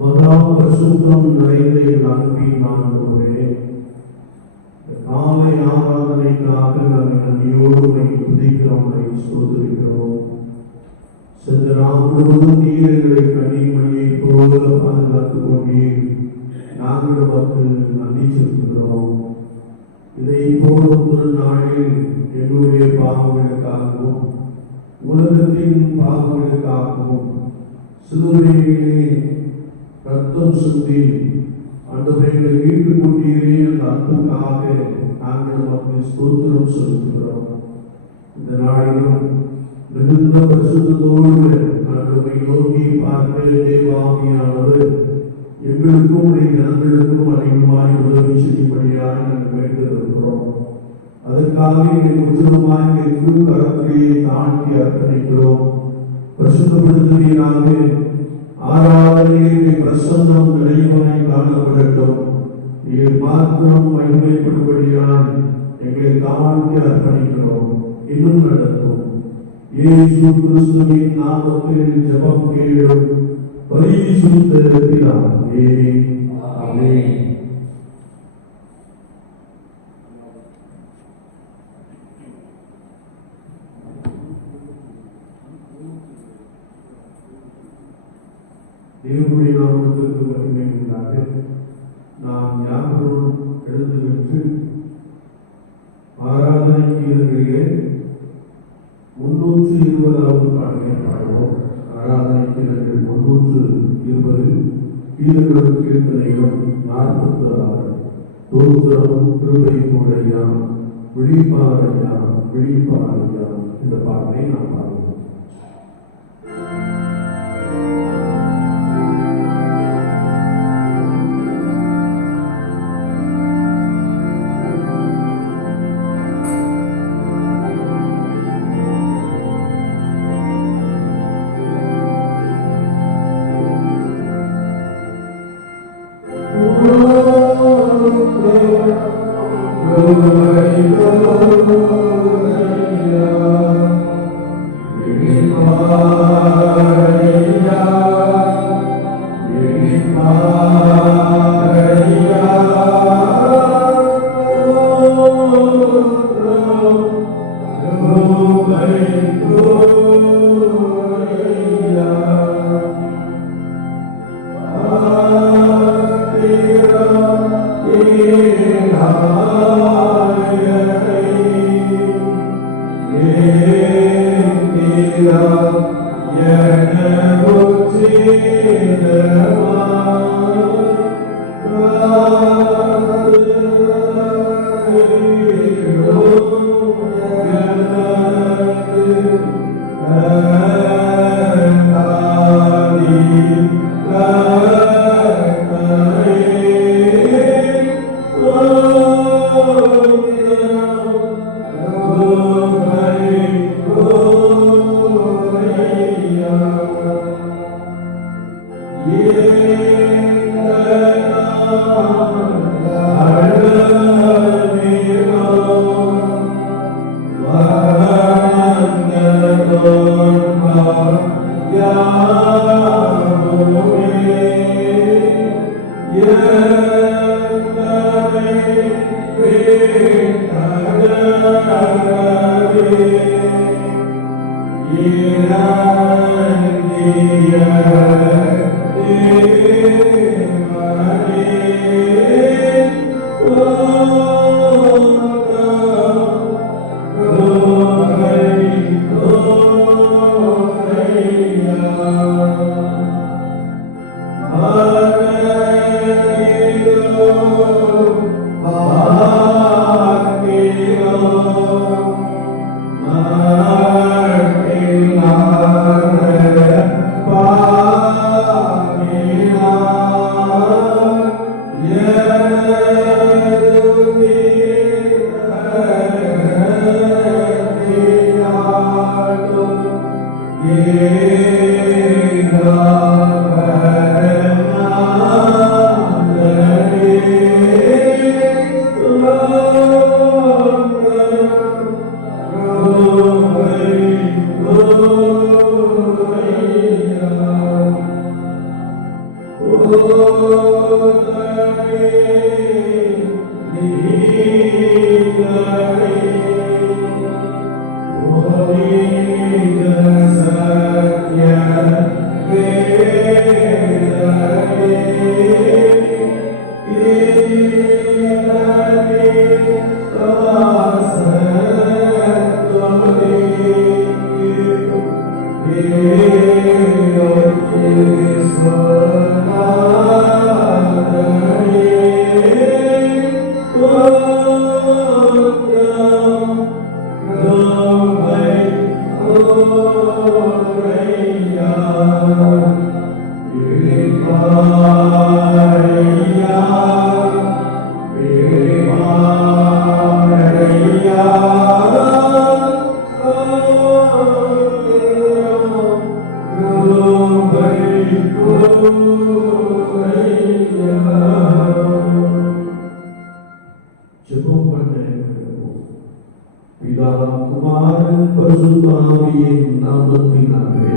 மகா பரிசுத்தம் நிறைந்த அன்பின் ஆண்டவரே, காலை ஆராதனைக்காக நாங்கள் நன்றியோடு துதிக்கிறோம், ஸ்தோத்திரிக்கிறோம். சென்ற நாள் முழுவதும் நீர் எங்களை கண்ணிமணியை போல பாதுகாத்துக் கொண்டே நாங்கள் உமக்கு நன்றி செலுத்துகிறோம். இதை போலும் ஒரு நாளில் எங்களுடைய பாவங்களுக்காகவும் உலகத்தின் பாவங்களுக்காகவும் சிலுவையிலே ரத்தம் சிந்தி ஆண்டவரை மீட்டுக் கொண்டீரே என்ற அன்புக்காக நாங்கள் உமக்கு ஸ்தோத்திரம் செலுத்துகிறோம். இந்த நாளிலும் மிகுந்த பரிசுத்தத்தோடு ஆண்டவரை நோக்கி பார்க்க தேவாவியானவர் எங்களுக்கும் உடைய ஜனங்களுக்கும் அதிகமாய் உதவி செய்யும்படியாக நாங்கள் வேண்டியிருக்கிறோம். அதற்காக எங்கள் முற்றிலுமாய் எங்கள் கரத்திலே தாழ்த்தி அர்ப்பணிக்கிறோம். பரிசுத்தப்படுத்துவீராக ஆராதனையை பிரசன்னம் நிறைவாய் காணப்படட்டும். நீர் மாத்திரம் மகிமைப்படும்படியாய் எங்களை தாழ்த்தி அர்ப்பணிக்கிறோம். இன்னும் நடக்கும். இயேசு கிறிஸ்துவின் நாமத்தில் ஜெபம் கேளும் பரிசுத்த பிதாவே, ஆமென். தேவனுடைய நாமத்திற்கு மகிமை உண்டாக. நாம் யாவரும் எழுந்து நின்று ஆராதனைக்கு இருக்கிற 320வது பாடலை பாடுவோம். ஆராதனைக்கு 320 கீதங்களும் கீர்த்தனைகளும் 46 தோத்திரமும் கிருபை கூடையா விழிப்பாரையா விழிப்பாரையா இந்த பாடலை நாம் பாடுவோம். குமாரன் பரிசுத்தாவியின் நாமத்தினாலே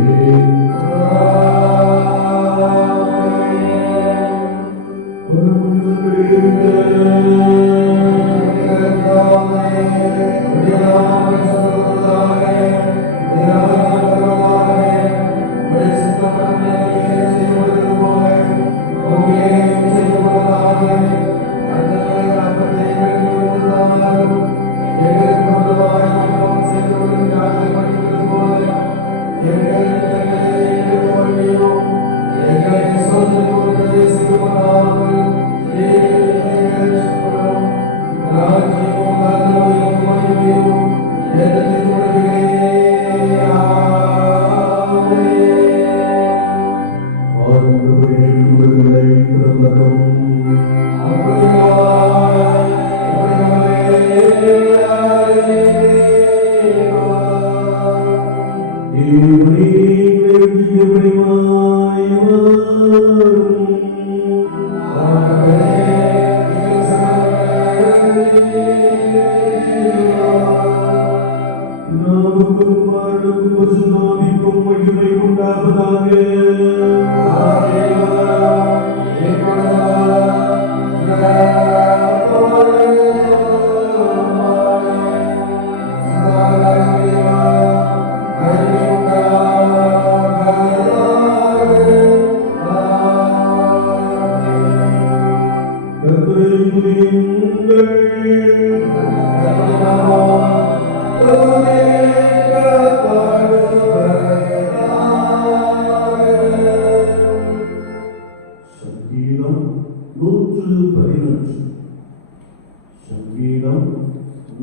சங்கீதம்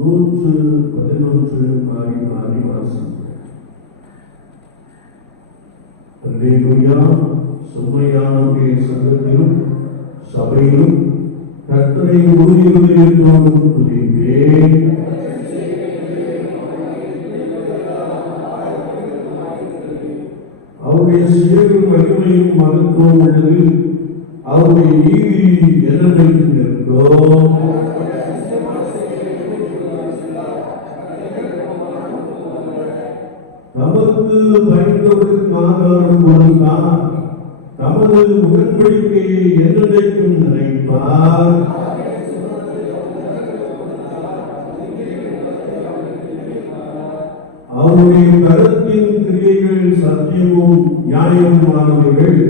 111 மாறி வாசிக்கிறேன். அல்லேலூயா. சுமையானவருடைய சங்கத்திலும் சபையிலும் கர்த்தரை முழுவதும் துதிப்பேன். அவருடைய செயலும் மகிமையும் மகத்துவம் உள்ளது. அவருடைய நீதி என்னென்னைக்கு நிற்கும். தமக்கு பயந்தவருக்கு ஆதாரம் கொடுத்தார். தமது உடன்படிக்கையை என்னென்னைக்கும் நினைப்பார். அவருடைய கருத்தின் கிரியைகள் சத்தியமும் நியாயமானவைகள்.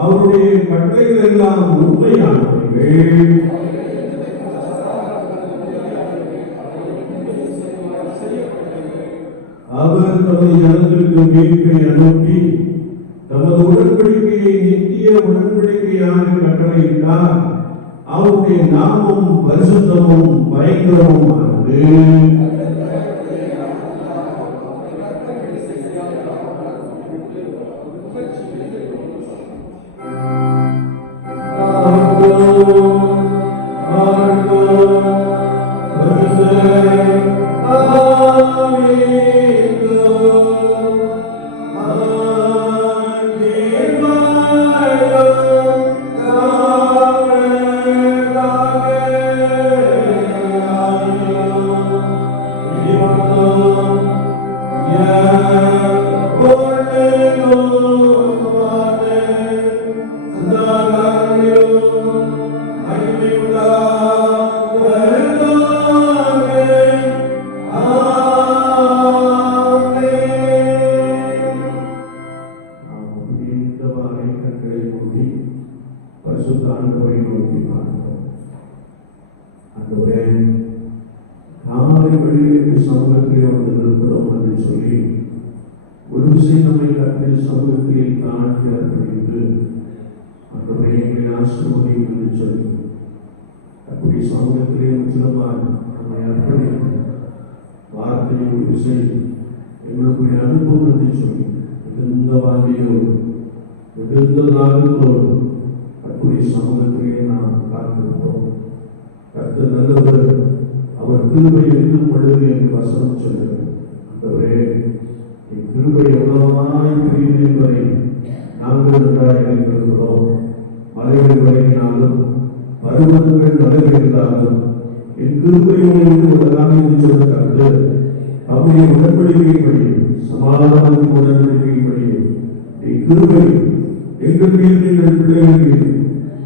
அவருடைய கட்டளைகள் எல்லாம் உண்மையானவைகள். அவர் தமது ஜனத்திற்கு மீட்பை அனுப்பி தமது உடன்படிக்கையை நித்திய உடன்படிக்கையாக கட்டளையிட்டார். அவருடைய நாமம் பரிசுத்தமும் பயங்கரமுமானது. அவர் கிருபை என்றும் படுது என்று வசனம் சொல்கிறது. கிருபை எவ்வளவாய் பெரியது என்பதை நாங்கள் நன்றாக இருக்கிறோம். மலைகள் விலகினாலும் பருவங்கள் விலகி இருந்தாலும் என் கிருபையோடு உலகாக என்று சொல்லுகிறது. அவருடைய உடன்படிக்கைப்படி, சமாதானத்தின் உடன்படிக்கைப்படி கிருபை எங்கள் மீது நீங்கள் பிள்ளைகளுக்கு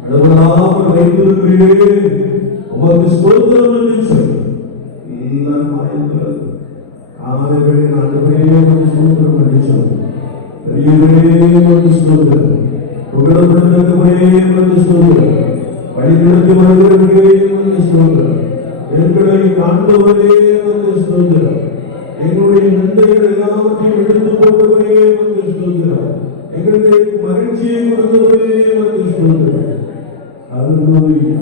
அளவலாமல் வைத்திருக்கிறீரே, உமக்கு ஸ்தோத்திரம் என்று சொல்லி எல்லாரும் ஆயத்தம் காலைகளில் ஆண்டவரே உமக்கு ஸ்தோத்திரம் என்று சொல்லி பெரியவரே உமக்கு ஸ்தோத்திரம், புகழப்படுத்தவரே உமக்கு ஸ்தோத்திரம், வழிநடத்தி வருகிறவரே உமக்கு ஸ்தோத்திரம், எங்களை காண்பவரே உமக்கு ஸ்தோத்திரம், எங்களுடைய நன்மைகள் எல்லாவற்றையும் எடுத்து போட்டவரே உமக்கு ஸ்தோத்திரம், எங்களுக்கு மகிழ்ச்சியை கொடுத்தவரே உமக்கு ஸ்தோத்திரம். அல்லேலூயா.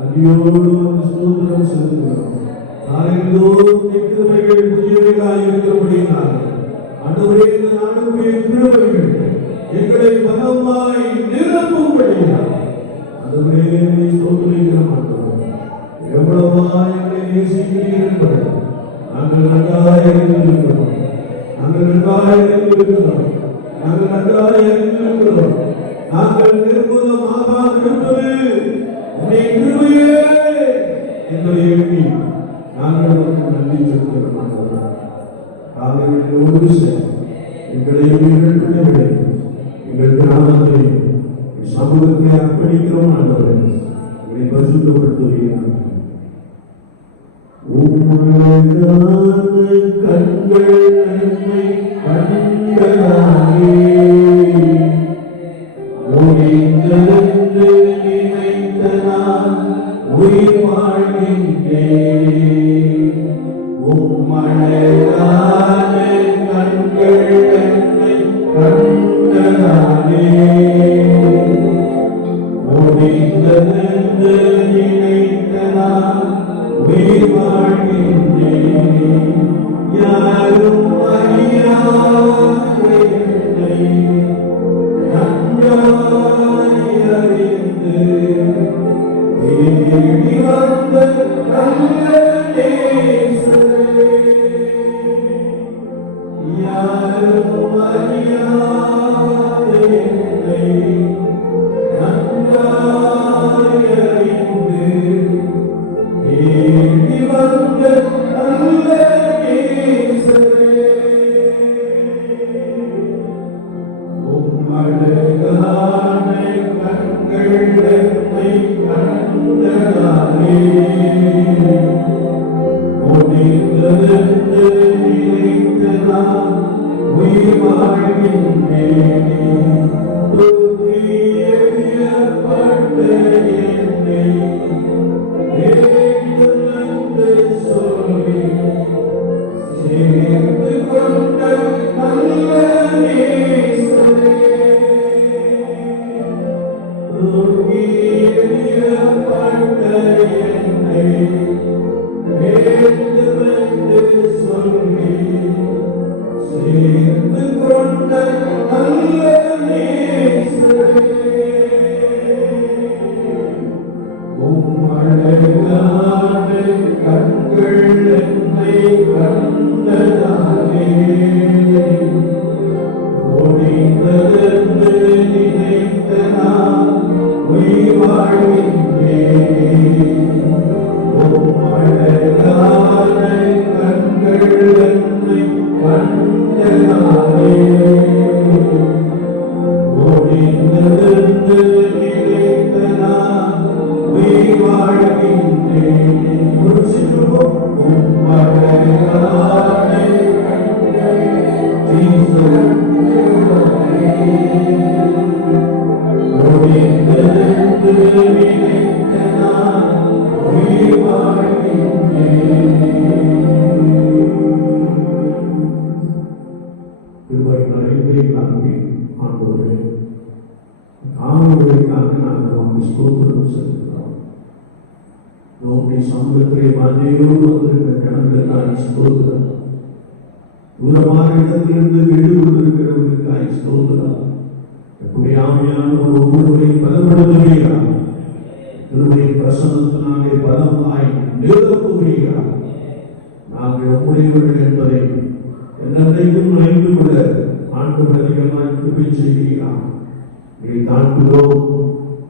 அடியோடு உமக்கு ஸ்தோத்திரம் செலுத்துகிறோம். நாளெல்லோரும் கிருபைகள் புதியவைகளாய் இருக்கிறபடியினால் ஆண்டவரே இந்த நாடுடைய கிருபைகள் எங்களை பலமாய் நிரப்பும்படியால் ஆண்டவரே உம்மை ஸ்தோத்திரிக்கிறோம். ஆண்டவரே எவ்வளவாய் எங்களை நேசிக்கிறீர்கள் என்பதை நாங்கள் நன்றாய் அறிந்திருக்கிறோம். நாங்கள் நன்றாய் அறிந்திருக்கிறோம். நாங்கள் நிர்மூலமாக இருப்பது உம்முடைய கிருபையே என்பதை எண்ணி நாங்கள் நன்றி செலுத்துகிறோம். காலையோடு எங்களை பிள்ளைகளை எங்கள் கிராமத்தை சமூகத்தை அர்ப்பணிக்கிறோம். ஆண்டவரே எங்களை பரிசுத்தப்படுத்துகிறோம். கண்கள் நம்மை கண்களாயே முடிந்ததென்று நினைத்த நான் உயிர் வாழ்கின்றேன். உம்மழையான கண்கள் என்னை கண்களாயே முடிந்ததென்று நினைத்த நான் உயிர் வாழ்கின்றேன். யாரும் அறியாதே நன்றாய் அறிந்து தேடி வந்த நல்ல நேசரே, யாரும் அறியாதே நன்றாய் அறிந்து தேடி வந்த நல்ல நேசரே, உம்மழகான கண்கள் என்னை கண்டதாலே முடிந்ததென்று நினைத்து நான் உயிர் வாழ்கின்றேன். தூக்கி எறியப்பட்ட என்னை வேண்டும் என்று சொல்லி சேர்ந்து கொண்ட நல்ல நேசரே, தூக்கி எறியப்பட்ட என்னை வேண்டும் என்று சொல்லி சேர்ந்து கொண்ட நல்ல நேசரே, உம்மழகான கண்கள் என்னை கண்டதாலே முடிந்ததென்று நினைத்த நான் உயிர் வாழ்கின்றேன். உம்மழகான கண்கள் என்னை கண்டதாலே முடிந்ததென்று நினைத்த நான் உயிர் வாழ்கின்றேன். உம்மழகான கண்கள் முடிந்ததென்று நினைத்த நான் உயிர் வாழ்கின்றேன். ஆண்டவரே காணொலிகளுக்காக நாங்கள் உமக்கு ஸ்தோத்திரம் செலுத்துகிறோம். உம்முடைய சமூகத்திலே வாஞ்சையோடு வந்திருக்கிற ஜனங்களுக்காக ஸ்தோத்திரம். தூரமான இடத்திலிருந்து வீடு கொண்டிருக்கிறவர்களுக்காக ஸ்தோத்திரம். எப்படிய ஆவியானவர் ஒவ்வொருவரையும் பலப்படுத்துகிறார். திருமையின் பிரசன்னத்தினாலே பலமாய் நிறுத்தப்படுகிறார். நாங்கள் உம்முடையவர்கள் என்பதை என்னைக்கும் அறிந்து கொள்ள ஆண்டவர் அதிகமாய் கிருபை செய்கிறார். இதை தாழ்த்துகிறோம்.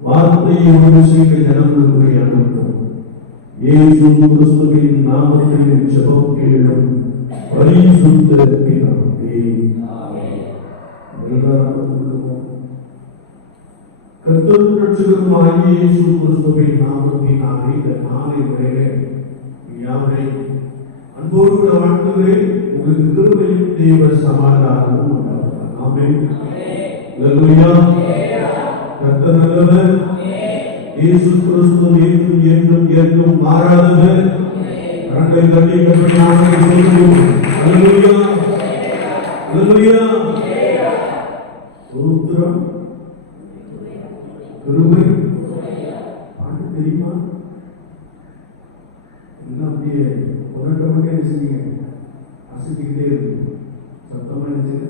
வார்த்தையை ஒன்று செய்த ஜனங்களுக்கு அனுப்பும். இயேசு கிறிஸ்துவின் நாமத்தில் ஜெபம் கேளும் பரிசுத்த பிதாவே. எல்லாரும் கர்த்தரும் இரட்சகருமாகிய இயேசு கிறிஸ்துவின் நாமத்தினாலே இந்த நாளை விடையே யாவரையும் அன்போடு கூட வாழ்த்துகிறேன். உங்களுக்கு கிருபையும் தேவ சமாதானமும் உண்டாவதாக. ஆமென். அல்லேலூயா. கர்த்தர் நல்லவர். இயேசு கிறிஸ்து நேற்றும் என்றும் என்றும் மாறாதவர். கரங்களை தட்டி கர்த்தரை சொல்லுவோம். அல்லேலூயா. அல்லேலூயா. ஸ்தோத்திரம். கிருபை பாட்டு தெரியுமா? எல்லாம் அப்படியே உதட்டோடே செஞ்சீங்க, அசைக்கிட்டே இருக்கு, சத்தமா இருந்துச்சு.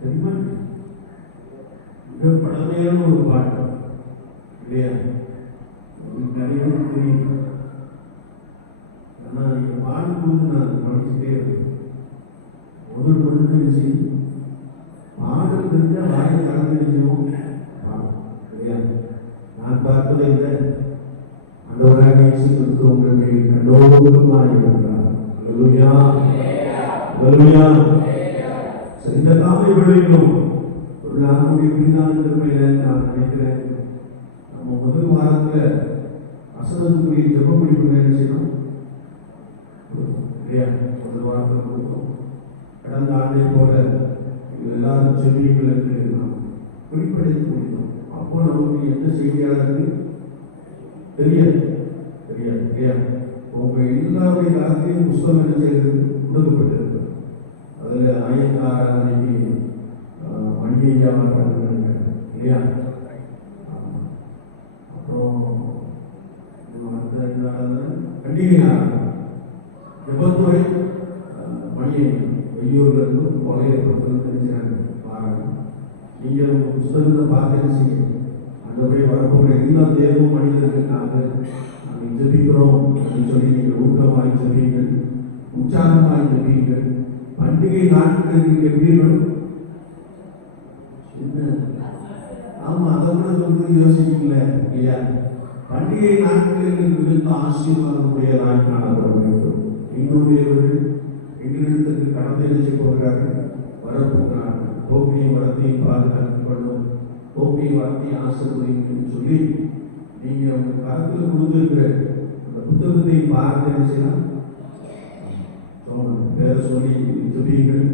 தெரியுமா? மிக பழமையான ஒரு பாட்டு இல்லையா? நிறைய தெரியும். ஆனா நீங்க பாடும்போது நான் படிச்சுட்டே இருக்கேன். முதல் மட்டும் விஷயம் பாடல் தெரிஞ்சா வாயை கலந்துருச்சோம். நான் பார்ப்பதை விட ஆண்டவராகிய இயேசு கிறிஸ்து உங்கள் மேல் கண்ணோக்கமாய் இருக்கிறார். அல்லேலூயா. அல்லேலூயா. இந்த காலை வேளையிலும் ஒரு நம்முடைய பிரிதான திருமையில நான் நினைக்கிறேன், நம்ம முதல் வாரத்துல வசனத்துக்குரிய ஜெப முடிவு என்ன செய்யணும் இல்லையா? முதல் வாரத்தில் கொடுத்தோம். கடந்த ஆண்டை போல எல்லாரும் செவிகளுக்கு நாம் வெளிப்படுத்தி கொடுத்தோம். அப்போ நமக்கு எந்த செய்தியாளருக்கு தெரியாது தெரியாது இல்லையா? உங்க எல்லாருடைய காலத்திலையும் புஸ்தகம் என்ன செய்யறது கொடுக்கப்பட்டிருக்கு. அதுல ஆயத்த ஆராதனைக்கு மணியா மாட்டாங்க இல்லையா? அப்புறம் பண்டிகை ஜெபத்துறை மணியை வெய்யூர்ல இருந்து கொலையை தெரிஞ்சாங்க பாருங்க. நீங்க உங்க புஸ்தகத்தை பார்த்து செய்யுங்க. அங்கே வரப்போகிற எல்லா தேர்வும் மனிதர்களுக்காக நாங்கள் ஜெபிக்கிறோம் அப்படின்னு சொல்லி நீங்கள் ஊக்கமாய் ஜெபிங்கள், உற்சாகமாய் ஜெபிங்கள். பண்டிகை நாட்கள் நீங்கள் எப்படி என்ன? ஆமா, அதை கூட சொல்றது யோசிக்கல இல்லையா? பண்டிகை நாட்களில் மிகுந்த ஆசீர்வாதமுடையதாக காணப்பட வேண்டும். எங்களுடையவர்கள் எங்களிடத்திற்கு கடந்து நினைச்சு போகிறார்கள், வரப்போகிறார்கள். கோப்பையை வளர்த்தையும் பாதுகாத்துக் கொள்ளும், கோப்பையை வளர்த்தையும் ஆசீர்வதிக்கும் சொல்லி நீங்க உங்க கருத்தில் கொடுத்திருக்கிற அந்த புத்தகத்தை பார்த்து என்ன செய்யலாம்? பேரை சொல்லி ஜெபியுங்கள்.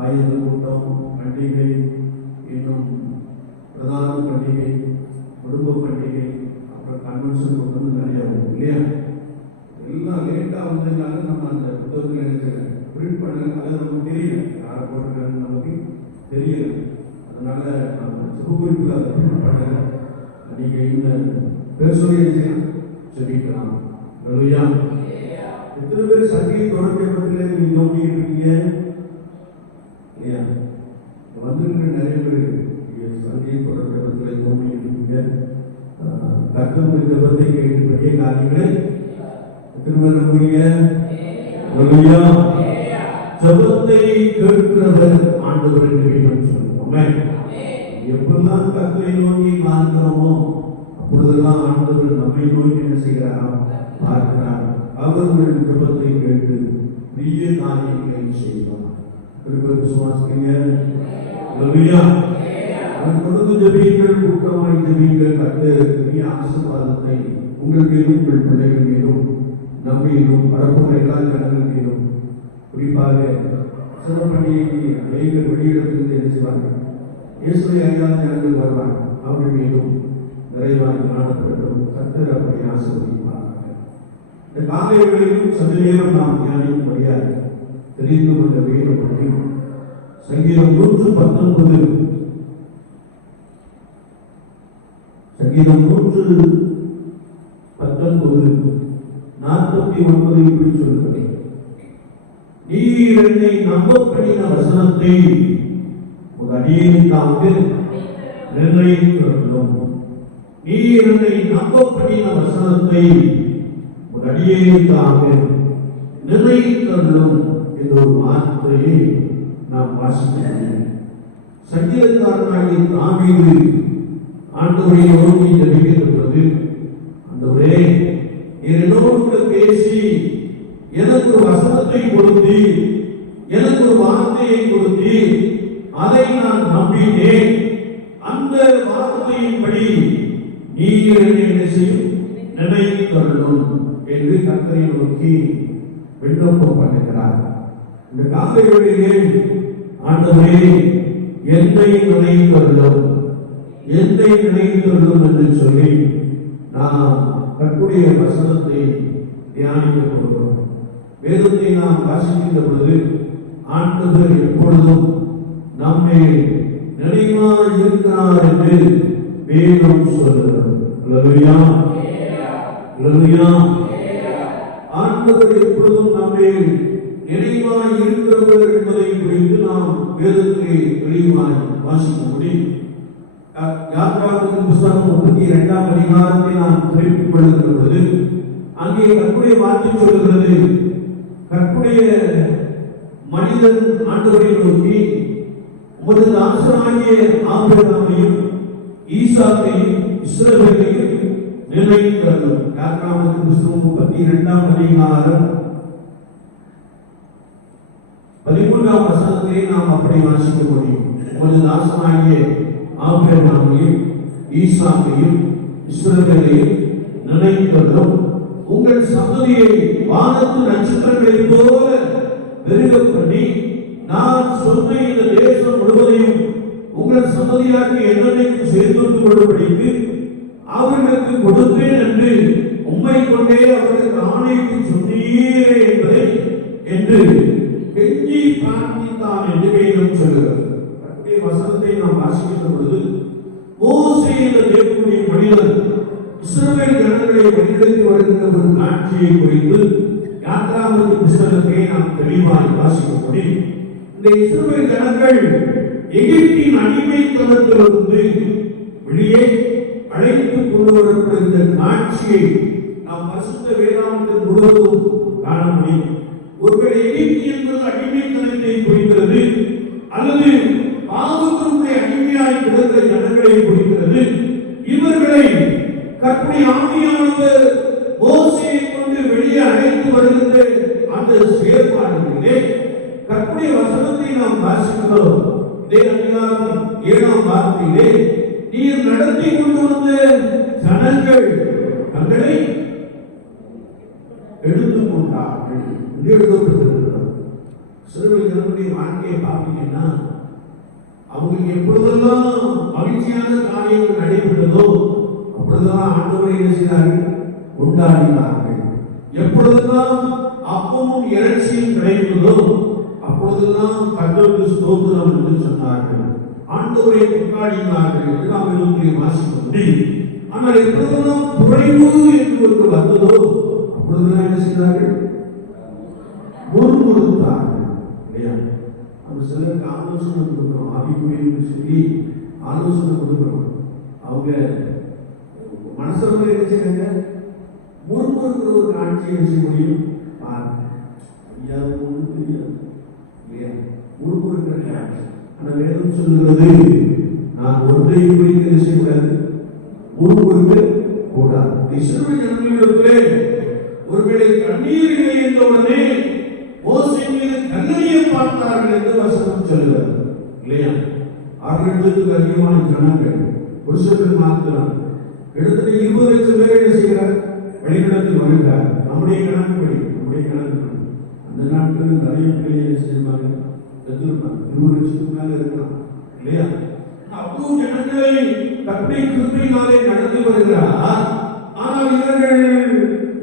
ஆயுத கூட்டம், பண்டிகை, இன்னும் பிரதான பண்டிகை, குடும்ப பண்டிகை, அப்புறம் கன்வென்ஷன் கூட்டம் நிறைய வரும் இல்லையா? எல்லாம் லேட்டாக வந்ததுனால நம்ம அந்த புத்தகத்தில் நினைச்ச பிரிண்ட் பண்ணல. அது நமக்கு தெரியல, யாரை போட்டிருக்காங்கன்னு நமக்கு தெரியல. அதனால நம்ம சுபகுறிப்புகள் அதை பிரிண்ட் பண்ணல. நீங்க இந்த பேர் சொல்லி ஜெபிக்கலாம். அல்லேலூயா. எத்தனை பேர் சங்கீத தொடர்பத்தில் நீங்க கவனிக்கிட்டு இருக்கீங்க இல்லையா? வந்திருக்கிற நிறைய பேர் சங்கீத தொடர்பத்தில் கவனிக்கிட்டு இருக்கீங்க. கர்த்தருடைய ஜெபத்தை கேட்டு பெரிய காரியங்களை எத்தனை பேர் நம்புறீங்க? அல்லேலூயா. ஜெபத்தை கேட்கிறவர் ஆண்டவர் என்று சொல்லுவோமே. எப்பெல்லாம் கர்த்தரை நோக்கி பார்க்கிறோமோ அப்பொழுதெல்லாம் ஆண்டவர் நம்மை நோக்கி என்ன செய்கிறார்? பார்க்கிறார். அவர்கள் ஜெபத்தை கேட்டு பெரிய காரியங்களை செய்வார். விசுவாசிங்க. அல்லேலூயா. அவர் கொடுத்து ஜெபியுங்கள், ஊக்கமாய் ஜெபியுங்கள். கர்த்தர் பெரிய ஆசீர்வாதத்தை உங்கள் மீதும் உங்கள் பிள்ளைகள் மீதும் நம்மையிலும் பரப்புகிற எல்லா ஜனங்கள் மீதும், குறிப்பாக பண்டிகைக்கு அநேக வெளியிடத்திலிருந்து என்ன செய்வார்கள்? இயேசுவை அறியாத ஜனங்கள் வருவார். அவர்கள் மீதும் நிறைவாக காணப்படும். கர்த்தர் அப்படி ஆசீர்வதிப்பார்கள். இந்த காலை வேளையிலும் சற்று நேரம் நாம் தியானிக்கும்படியாக தெரிந்து கொண்ட வேத பகுதி சங்கீதம் 119. சங்கீதம் 119 49 இப்படி சொல்கிறது: நீர் என்னை நம்பப்படின வசனத்தை உங்கள் அடியேனுக்காக நிர்ணயித்தருளும். நீர் என்னை நம்பப்படின வசனத்தை உங்கள் அடியேனுக்காக நிர்ணயித்தருளும் என்ற ஒரு வார்த்தையை நாம் வாசிக்கிறோம். சங்கீதக்காரனாகிய தாவீது ஆண்டவரை நோக்கி ஜெபிக்கிற பொழுது, ஆண்டவரே என்னோடு பேசி எனக்கு ஒரு வசனத்தை வசனத்தை கொடுத்து எனக்கு ஒரு வார்த்தையை கொடுத்து அதை நான் நம்பினேன். அந்த வார்த்தையின்படி நீர் என்ன செய்யும் நினைத்தருளும் என்று கர்த்தரை நோக்கி விண்ணப்பம் பண்ணுகிறார். இந்த காலையிலே ஆண்டவரே என்னை நினைத்தருளும் என்று சொல்லி நாம் கர்த்தருடைய வசனத்தை தியானிக்க போகிறோம். வேதத்தை நாம் வாசிக்கின்ற பொழுது ஆண்டவர் எப்பொழுதும் நம்மை நினைவாக இருக்கிறார் என்று வேதம் சொல்லுகிறது. அல்லேலூயா, அல்லேலூயா. ஆண்டவர் எப்பொழுதும் நம்மை நினைவாக இருக்கிறவர் என்பதை குறித்து நாம் வேதத்திலே தெளிவாய் வாசிக்க முடியும். யாத்ராகமத்தின் புத்தகம் 32ஆம் அதிகாரத்தை நாம் திருப்பிக் கொள்ளுகிற பொழுது அங்கே கர்த்தருடைய வார்த்தை சொல்லுகிறது, கர்த்தருடைய மனிதன் ஆண்டவரை நோக்கி உமது தாசனாகிய ஆபிரகாமையும் ஈசாக்கையும் இஸ்ரவேலையும் நினைத்தருளும். யாத்ராகமத்தின் புத்தகம் 32ஆம் அதிகாரம் 13ஆம் வசனத்திலே நாம் அப்படி வாசிக்க முடியும். உமது தாசனாகிய ஆபிரகாமையும் ஈசாக்கையும் இஸ்ரவேலையும் நினைத்தருளும். உங்கள் சந்ததியை வானத்து நட்சத்திரங்களைப் போல பெருக பண்ணி நான் சொன்ன இந்த தேசம் முழுவதையும் உங்கள் சந்ததியாருக்கு என்னென்னைக்கும் சேர்த்து கொள்ளும்படிக்கு அவர்களுக்கு கொடுத்தேன் என்று உம்மை கொண்டே அவர்களுக்கு ஆணைக்கு சொன்னீரே என்பதை என்று கெஞ்சி பிரார்த்தித்தான் என்று வேதம் சொல்கிறது. வசனத்தை நாம் வாசிக்கின்ற பொழுது மோசே என்ற தேவனுடைய மனிதன் இஸ்ரவேல் ஜனங்களை வழிநடத்தி வருகின்ற ஒரு காட்சியை குறித்து யாத்ராகமத்தின் புத்தகத்தை நாம் தெளிவாய் வாசிக்க முடியும். இந்த இஸ்ரவேல் ஜனங்கள் எகிப்தின் அடிமைத்தனத்திலிருந்து வெளியே அழைத்து கொண்டு வரப்படுகின்ற காட்சியை நாம் பரிசுத்த வேதாகமத்தில் முழுவதும் காண முடியும். ஒருவேளை எகிப்து என்பது அடிமைத்தனத்தை குறிக்கிறது, அல்லது பாவத்தினுடைய அடிமையாய் கிடந்த ஜனங்களை குறிக்கிறது. இவர்களை கர்த்தருடைய ஆவியானவர் மோசேயை கொண்டு வெளியே அழைத்து வருகின்ற அந்த செயல்பாடுகளிலே கர்த்தருடைய வசனத்தை நாம் வாசிக்கிறோம். இதே அதிகாரம் 7ஆம் வார்த்தையிலே நீர் நடத்தி கொண்டு வந்த ஜனங்கள் தங்களை எடுத்துக் கொண்டார்கள் என்று எழுதப்பட்டிருக்கிறது. இஸ்ரவேல் ஜனங்களுடைய வாழ்க்கையை பார்த்தீங்கன்னா அவங்களுக்கு எப்பொழுதெல்லாம் மகிழ்ச்சியான காரியங்கள் நடைபெற்றதோ அப்பொழுதெல்லாம் ஆண்டவரை என்ன செய்தார்கள், கொண்டாடினார்கள். எப்பொழுதெல்லாம் அப்பமும் இறைச்சியும் கிடைத்ததோ அப்பொழுதெல்லாம் கர்த்தருக்கு ஸ்தோத்திரம் என்று சொன்னார்கள், ஆண்டவரை கொண்டாடினார்கள் என்று நாம் எழுதிய வாசிக்க முடியும். ஆனால் எப்பொழுதெல்லாம் குறைவு என்று ஒன்று வந்ததோ அப்பொழுதெல்லாம் என்ன செய்தார்கள், முறுமுறுத்தார்கள். இல்லையா? நம்ம சிலருக்கு ஆலோசனை கொடுக்குறோம், ஆவிக்குரியன்னு சொல்லி ஆலோசனை கொடுக்குறோம். அவங்க மனசுல என்ன செய்யறாங்க, முறுமுறுக்கிற ஒரு காட்சியை செய்ய முடியும். முறுமுறுக்கிற காட்சி. ஆனால் வேதம் சொல்லுகிறது, நான் ஒன்றை குறித்து செய்யக்கூடாது, முறுமுறுக்க கூடாது. இஸ்ரவேல் ஜனங்களிடத்திலே ஒருவேளை தண்ணீர் இல்லை என்ற உடனே மோசே மீது கல்லறையை பார்த்தார்கள் என்று வசனம் சொல்லுகிறது. இல்லையா? 6 லட்சத்துக்கு அதிகமான ஜனங்கள், புருஷர்கள் மாத்திரம் கிட்டத்தட்ட 20 லட்சம் பேர் என்ன செய்கிறார், வெளிநடத்தில் வருகிறார். நம்முடைய கணக்குப்படி அந்த நாட்களில் நிறைய பேர் என்ன செய்வாங்க, 20 லட்சத்துக்கு மேல இருக்கலாம். இல்லையா? அவ்வளவு ஜனங்களை கற்பனை கிருபையினாலே நடத்தி வருகிறார். ஆனால் இவர்கள்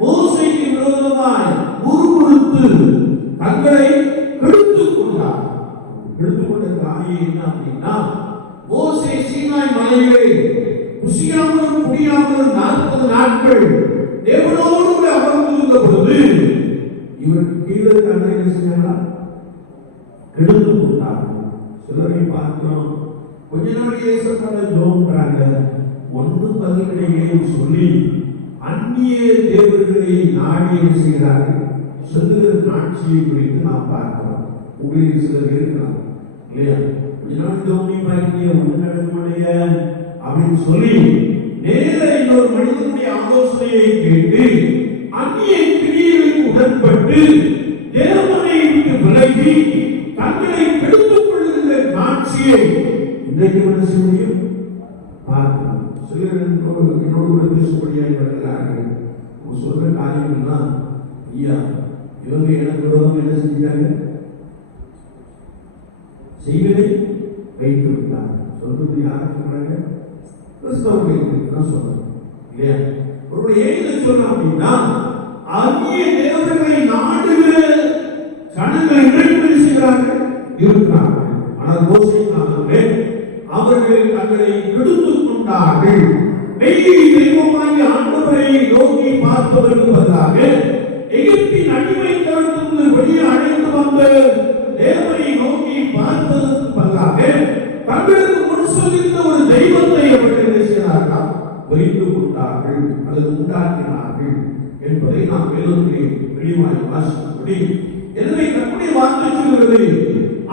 மோசேக்கு விரோதமாய் முறுமுறுத்து தங்களை கெடுத்துக் கொண்டார். கெடுத்துக் கொண்ட காரியம் என்ன அப்படின்னா, மோசே சீனாய் மலையிலே குசியாமலும் குடியாமலும் 40 நாட்கள் தேவனோடு கூட அமர்ந்திருந்த பொழுது இவருக்கு கீழே தன்னை கெடுத்துக் கொண்டார்கள். சிலரை பார்க்கிறோம், கொஞ்ச நாள் ஏசப்பட ஜோம்ன்றாங்க, ஒன்றும் பதில் கிடைக்கலைன்னு சொல்லி அந்நிய தேவர்களை நாடி செய்கிறார்கள். சொல்லுகிற காட்சியை குறித்து நாம் பார்க்கிறோம். உங்களுக்கு சிலர் இருக்கிறாங்க இல்லையா, கொஞ்ச நாள் ஜோமி பார்க்கிறீங்க, ஒன்று நடக்கக்கூடிய அப்படின்னு சொல்லி நேர இன்னொரு மனிதனுடைய ஆலோசனையை கேட்டு அந்நிய கிரியைகளுக்கு உடன்பட்டு தேவனை செய்து தங்களை கெடுத்துக் கொள்ளுகின்ற காட்சியை இன்றைக்கு என்ன செய்ய முடியும்? பார்க்கலாம். சிலர் என்னோடு கூட பேசக்கூடியாக இருக்கிறார்கள். அவங்க சொல்ற காரியங்கள்னா, ஐயா இவங்க எனக்கு விரோதம் என்ன செஞ்சாங்க? செய்வதை வைத்து விட்டாங்க. சொல்றது யாரு சொல்றாங்க? கிறிஸ்தவர்களுக்கு தான் சொல்றாங்க இல்லையா? ஒரு ஏன் சொல்றோம் அப்படின்னா, அந்நிய தேவர்களை நாடுகிற ஜனங்கள் இறைவனை செய்கிறார்கள் இருக்கிறார்கள். ஆனால் மோசேக்காகவே அவர்கள் தங்களை கெடுத்துக் கொண்டார்கள். மெய்யை தெய்வமாகிய ஆண்டவரை நோக்கி பார்ப்பதற்கு பதிலாக எகிப்தின் அடிமைத்தனத்திலிருந்து வெளியே அழைத்து வந்த தேவனை நோக்கி பார்ப்பதற்கு பதிலாக தங்களுக்கு முன் சொல்லியிருந்த ஒரு தெய்வத்தை அவர்கள் என்ன செய்தார்கள்? புரிந்து கொண்டார்கள் அல்லது உண்டாக்கினார்கள் என்பதை நாம் வேதத்திலே தெளிவாய் வாசிக்க முடியும். எனவே கர்த்தருடைய வார்த்தை சொல்கிறது,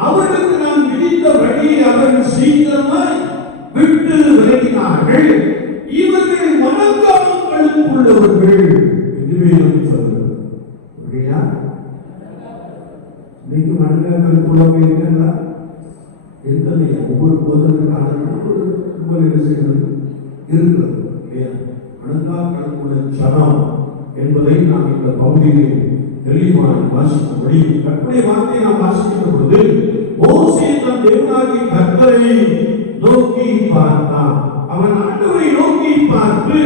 அவர்களுக்கு நாம் விதித்த வழியை அவர்கள் சீக்கிரமாய் விட்டு விலகினார்கள். இவர்கள் மனக்காலங்களுக்கு உள்ளவர்கள் என்று வேதம் சொல்கிறது. இல்லையா? இன்னைக்கு மனக்காலங்களுக்கு உள்ளவங்க இருக்கா? எத்தனையா? ஒவ்வொரு காலத்துக்கும் என்ன செய்கிறது இருக்கிறது இல்லையா? மனக்காலங்களுக்குள்ள சனம் என்பதை நாம் இந்த பகுதியிலே தெளிவாக வாசிக்க முடியும். கர்த்தருடைய வார்த்தையை நாம் வாசிக்கின்ற பொழுது மோசே தன் தேவனாகிய கர்த்தரை நோக்கி பார்த்தான். அவன் ஆண்டவரை நோக்கி பார்த்து,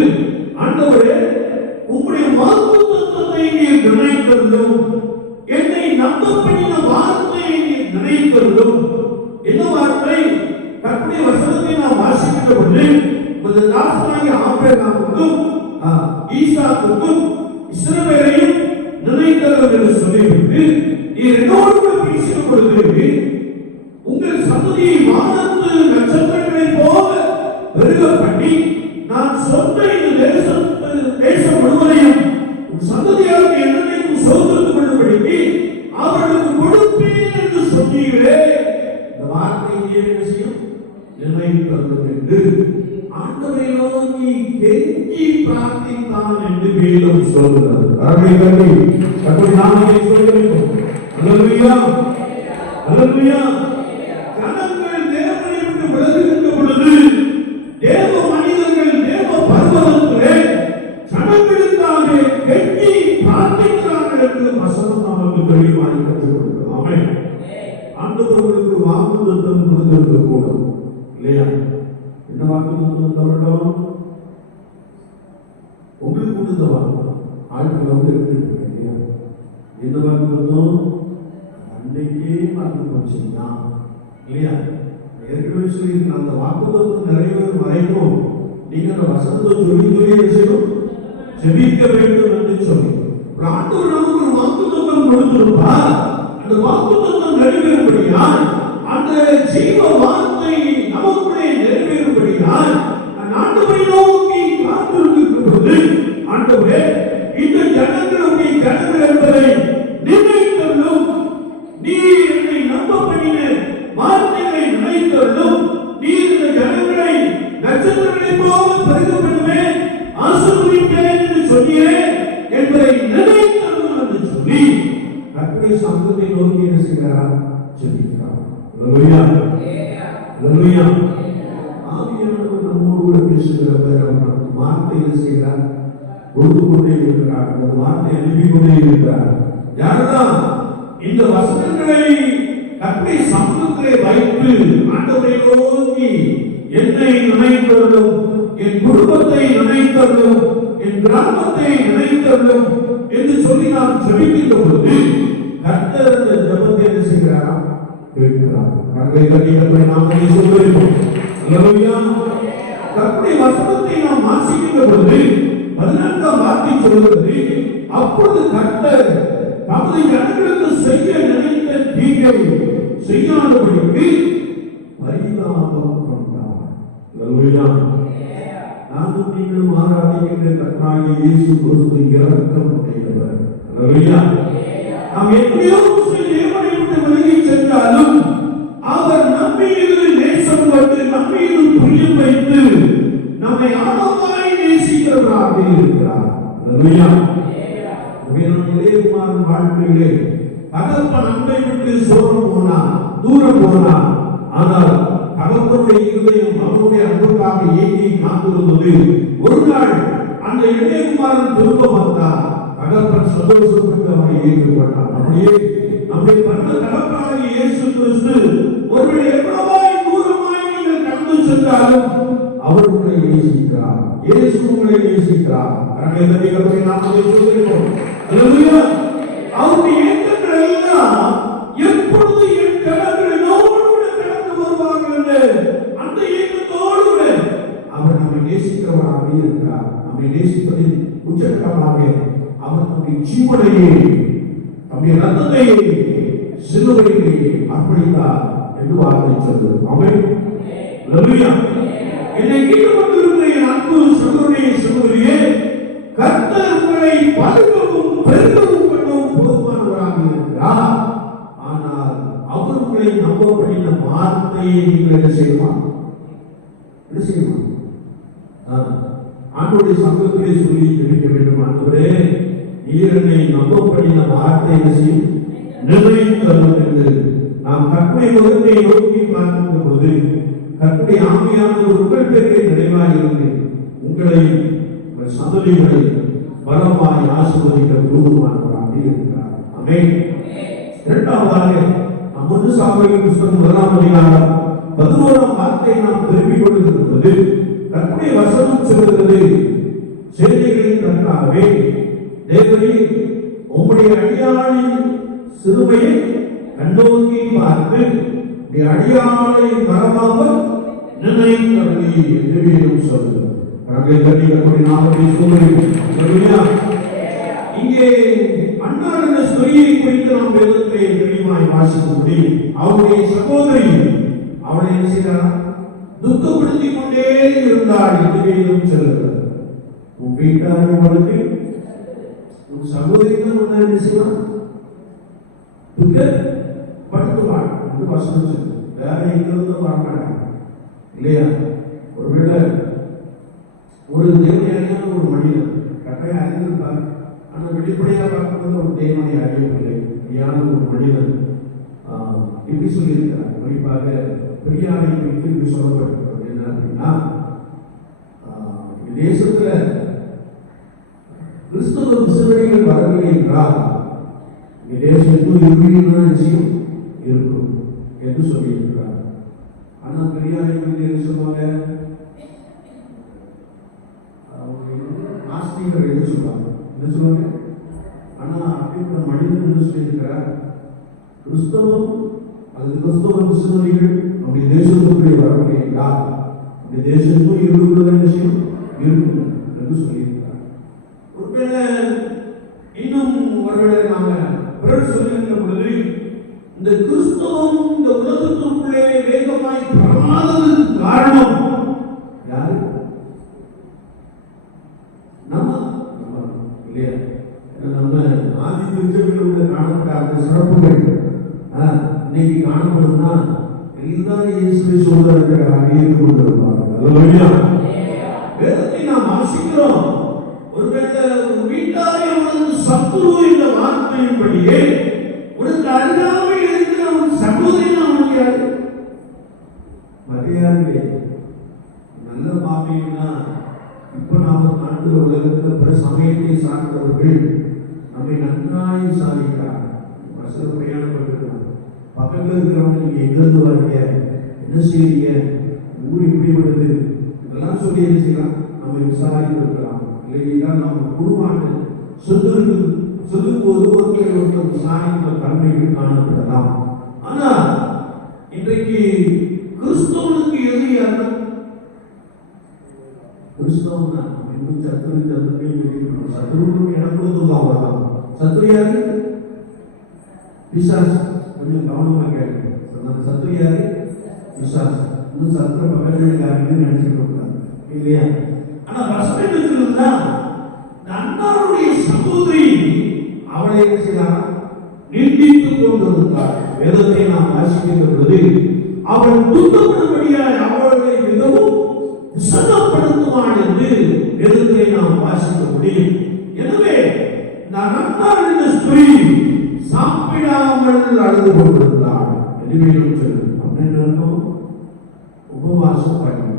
ஆண்டவரே, உம்முடைய வாக்குத்தத்தத்தை நீர் நினைத்தருளும், என்னை நம்ப பண்ணின வார்த்தையை நீர் நினைத்தருளும். என்ன வார்த்தை? கர்த்தருடைய வசனத்தை நாம் வாசிக்கின்ற பொழுது முதல் தாசனாகிய ஆபிரகாமுக்கும் ஈசாக்குக்கும் இஸ்ரவேலையும் நினைத்தருளும் என்று சொல்லிவிட்டு, நீர் என்னோடு கூட பேசிய பொழுது உங்கள் சந்ததியை வானத்து நட்சத்திரங்களைப் போல பெருக பண்ணி நான் சொன்ன இந்த தேசம் முழுவதையும் உன் சந்ததியாருக்கு என்னைக்கும் சோதரித்துக் கொள்ளும்படிக்கு அவர்களுக்கு கொடுப்பேன் என்று சொன்னீர்களே. இந்த வார்த்தையை என்ன செய்யும்? நிர்ணயித்தருளும் என்று ஆண்டவரை நோக்கி கெஞ்சி பிரார்த்தித்தான் என்று வேதம் சொல்கிறது. கர்த்தருடைய நாமத்தை சொல்கிறோம். அல்லேலூயா, அல்லேலூயா. ஜனங்கள் தேவனை விட்டு விலகுகின்ற பொழுது தேவ மனிதர்கள் தேவ பர்வதத்திலே ஜனங்களுக்காக கெஞ்சி பிரார்த்திக்கிறார்கள் என்று வசனம் நமக்கு தெளிவாக கற்றுக் கொடுக்கிறது. ஆமென். ஆண்டவர்களுக்கு வாக்குத்தத்தம் கொடுத்திருக்க கூடும் இல்லையா? என்ன வாக்குத்தத்தம் தரட்டும்? உங்களுக்கு கொடுத்த வாக்குத்தம் ஆட்கள் வந்து எடுத்துருக்கீங்க இல்லையா? என்ன வாக்குத்தத்தம்? அன்னைக்கே மறந்து போச்சுன்னா இல்லையா? ஏற்கனவே சொல்லியிருக்கிற அந்த வாக்குத்தத்தம் நிறைவேறும் வரைக்கும் நீங்க அந்த வசனத்தை சொல்லி செய்யணும், ஜெபிக்க வேண்டும் என்று சொல்லி ஆண்டவர் நமக்கு ஒரு வாக்குத்தத்தம் கொடுத்திருப்பா. அந்த வாக்குத்தத்தம் நிறைவேறும்படியால், அந்த ஜீவ வார்த்தை நமக்குள்ளே நிறைவேறும்படியால் ஆண்டவரை நோக்கி காத்திருக்கும் பொழுது, ஆண்டவரே, இந்த ஜனங்களுடைய ஜனங்கள் என்பதை நினைத்தருளும், நீ என்னை நம்ப பண்ணின வார்த்தைகளை நினைத்தருளும், நீ இந்த ஜனங்களை நட்சத்திரங்களைப் போல பெருக பண்ணுவேன், ஆசீர்வதிப்பேன் என்று சொன்னீரே என்பதை நினைத்தருளும் என்று சொல்லி கர்த்தருடைய சமூகத்தை நோக்கி என்ன செய்கிறார்? ஜெபிக்கிறார். அல்லேலூயா, அல்லேலூயா. ஆவியானவர் நம்மோடு கூட பேசுகிறவர். அவர் வார்த்தை என்ன செய்கிறார்? கொடுத்து கொண்டே இருக்கிறார். அந்த வார்த்தை அனுப்பி கொண்டே இருக்கிறார். யாருதான் இந்த வசனங்களை கர்த்தருடைய சமூகத்திலே வைத்து ஆண்டவரை நோக்கி என்னை நினைத்தருளும், என் குடும்பத்தை நினைத்தருளும், என் கிராமத்தை நினைத்தருளும் என்று சொல்லி நாம் ஜெபிக்கின்ற பொழுது கர்த்தர் அந்த ஜெபத்தை என்ன செய்கிறார்? கேட்கிறார். கர்த்தரை கட்டியவரை நாம் சொல்லுகிறோம். அல்லேலூயா. கர்த்தருடைய வசனத்தை நாம் வாசிக்கின்ற பொழுது 14ஆம் வார்த்தை சொல்கிறது, அப்பொழுது கர்த்தர் தமது ஜனங்களுக்கு செய்ய நினைத்த தீங்கை செய்யாதபடிக்கு பரிதாபம் கொண்டார். அல்லேலூயா. நானும் நீங்களும் ஆராதிக்கின்ற கர்த்தராகிய இயேசு கிறிஸ்து இரக்கம் உடையவர். அல்லேலூயா. நாம் எப்படியோ தேவனை விட்டு விலகி சென்றாலும் அவர் நம்மீது நேசம் கொண்டு நம்மீது பிரியம் வைத்து நம்மை ஆழமாய் நேசிக்கிறவராக இருக்கிறார். அல்லேலூயா. இளையகுமாரன் வாழ்க்கையிலே தகப்பன் அன்பை விட்டு தூரம் போனா, ஆனால் தகப்பனுடைய இருதயம் அவனுடைய அன்புக்காக ஏங்கி காத்திருந்தது. ஒரு நாள் அந்த இளையகுமாரன் திரும்ப வந்தார். தகப்பன் சந்தோஷப்பட்டு அவனை ஏற்றுக்கொண்டார். அப்படியே நம்முடைய பரம தகப்பனாகிய இயேசு கிறிஸ்து ஒருவேளை எவ்வளவாய் தூரமாய் நீங்கள் கடந்து சென்றாலும் அவர் உங்களை நேசிக்கிறார். இயேசு உங்களை நேசிக்கிறார். கர்த்தருடைய நாமத்தை சொல்லுகிறோம். அல்லேலூயா. அவருடைய ஏற்றங்கள் எல்லாம் எப்பொழுது என் கரங்களோடு கூட கடந்து வருவார்கள் என்று அந்த ஏற்றத்தோடு அவர் நம்மை நேசிக்கிறவராக இருக்கிறார். நம்மை நேசிப்பதின் உச்சகட்டமாக அவர் நம்முடைய ஜீவனையே நம்முடைய ரத்தத்தையே சிலுவையிலே அர்ப்பணித்தார் என்று வார்த்தை சொல்லுது. ஆமென். அல்லேலூயா. என்னை கேட்டுக்கொண்டிருக்கிற என் அன்பு சகோதரனே சகோதரியே, கர்த்தர் உங்களை பழுகவும் பெருகவும் பண்ணவும் போதுமானவராக இருக்கிறார். ஆனால் அவர் உங்களை நம்பப்படின வார்த்தையை நீங்கள் என்ன செய்யலாம்? என்ன செய்யலாம்? ஆண்டவருடைய சமூகத்திலே சொல்லி ஜெபிக்க வேண்டும். ஆண்டவரே, நீர் என்னை நம்பப்படின வார்த்தை என்ன செய்யும்? நிறைவேற்றும் என்று நாம் கற்பனை முகத்தை நோக்கி பார்க்கின்ற போது கர்த்தருடைய ஆவியானவர் உங்கள் பேரிலே நிறைவாய் இருந்து உங்களை உங்கள் சந்ததிகளை பலமாய் ஆசீர்வதிக்க போதுமானவராக இருக்கிறார். ஆமென். இரண்டாவதாக நாம் 1 சாமுவேல் புத்தகம் 1ஆம் அதிகாரம் 11ஆம் வார்த்தையை நாம் திருப்பிக் கொண்டிருக்கிறது. கர்த்தருடைய வசனம் சொல்கிறது, செய்திகளின் கர்த்தாவே, தேவனே, உம்முடைய அடியாளின் சிறுமையை கண்ணோக்கி பார்த்து அடியாளை மறவாமல் நினைத்தருளி என்று வேதம் சொல்கிறது. இங்கே அன்னார் என்ற ஸ்திரீயை குறித்து நாம் வேதத்தை தெளிவாய் வாசிக்க முடியும். அவருடைய சகோதரி அவளை என்ன செய்தார்? துக்கப்படுத்திக் கொண்டே இருந்தாள் என்று வேதம் சொல்கிறது. உன் வீட்டார் உங்களுக்கு உன் சகோதரி தான் என்ன செய்வான்? துக்கப்படுத்துவாள் என்று வசனம் சொல்லுது. வேற எங்கிருந்து வரமாட்டாங்க இல்லையா? ஒருவேளை ஒரு தேவனையான ஒரு மனிதன் கட்டாயம் அறிந்திருப்பார். ஆனால் வெளிப்படையாக பார்க்கும்போது ஒரு தேவனை அறியவில்லை. சரியான ஒரு மனிதன் எப்படி சொல்லியிருக்கிறார்? குறிப்பாக பெரியாரை குறித்து இப்படி சொல்லப்பட்டிருக்கிறது. என்ன அப்படின்னா, தேசத்துல கிறிஸ்தவ விசுவாசிகள் வரவில்லை என்றால் தேசம் இன்னும் நிச்சயம் இருக்கும் என்று சொல்லியிருக்கிறார். ஆனால் பெரியாரை குறித்து என்ன சொல்லுவாங்க? ஆஸ்திகர் என்று சொல்லுவாங்க. என்ன சொல்லுவாங்க? ஆனா அப்படிப்பட்ட மனிதன் என்ன சொல்லியிருக்கிறார்? கிறிஸ்தவம் அல்லது கிறிஸ்தவ விசுவாசிகள் நம்முடைய தேசத்துக்குள்ளே வரவில்லை என்றால் நம்முடைய தேசத்தும் இருக்கிற விஷயம் இருக்கும் என்று சொல்லியிருக்கிறார். ஒருவேளை இன்னும் ஒருவேளை நாம பிறர் சொல்லுகின்ற பொழுது இந்த கிறிஸ்தவம் இந்த உலகத்திற்குள்ளே வேகமாய் பரவாததற்கு காரணம் யாரு? நம்ம இல்லையா? நம்ம ஆதி திருச்சபையில் காணப்பட்ட அந்த சிறப்புகள் இன்னைக்கு காணப்படுதுன்னா எல்லாரும் இயேசுவை சொல்றதுக்காக ஏற்றுக்கொண்டிருப்பாங்க. வேதத்தை நாம் வாசிக்கிறோம். ஒருவேளை ஒரு வீட்டாரை உனக்கு சத்துரு என்ற வார்த்தையின்படியே உனக்கு அருகாமையில் இருக்கிற ஒரு சகோதரி நாம் மரியாதை மரியாதை நல்ல மாமியா. இப்ப நாம நாட்டு உலகத்தில் பிற சமயத்தை சார்ந்தவர்கள் நம்மை நன்றாய் சாதிக்கிறார். பஸ்ஸில் பிரயாணப்பட்டிருக்கிறாங்க. பக்கத்தில் இருக்கிறவங்க நீங்க எங்கிருந்து வரீங்க, என்ன செய்றீங்க, ஊர் இப்படி வருது, இதெல்லாம் சொல்லி என்ன செய்யலாம்? நம்ம விசாரித்து இருக்கலாம். இல்லையா? நம்ம குடும்பம் சொல்லும் போது ஒருத்தர் விசாரிக்கிற தன்மைகள் காணப்படலாம். ஆனா இன்றைக்கு கிறிஸ்தவனுக்கு எது யாரு? கிறிஸ்தவன் தான். இன்னும் சத்துருவுக்கு இடம் கொடுத்தது அவ்வளவுதான். சத்துரு யாரு? பிசாசு. கொஞ்சம் கவனமா கேட்க. சத்துரு யாரு? பிசாசு. இன்னும் சத்துரு பகலுக்காரன்னு நினைச்சிட்டு கூடாது இல்லையா? ஆனா வசனத்திலிருந்தா அன்னாருடைய சகோதரி அவளை என்ன செய்தார்? நிந்தித்துக் கொண்டிருந்தார். வேதத்தை நாம் வாசிக்கின்ற பொழுது அவள் துன்பப்படும்படியாய் அவளை மிகவும் விசனப்படுத்துவாள் என்று வேதத்தை நாம் வாசிக்க முடியும். எனவே நான் அன்னார் என்ற ஸ்திரீ சாப்பிடாமல் அழுது கொண்டிருந்தாள். இனிமேலும் சொல்லு அப்படின்னு உபவாசம் பண்ணினார்.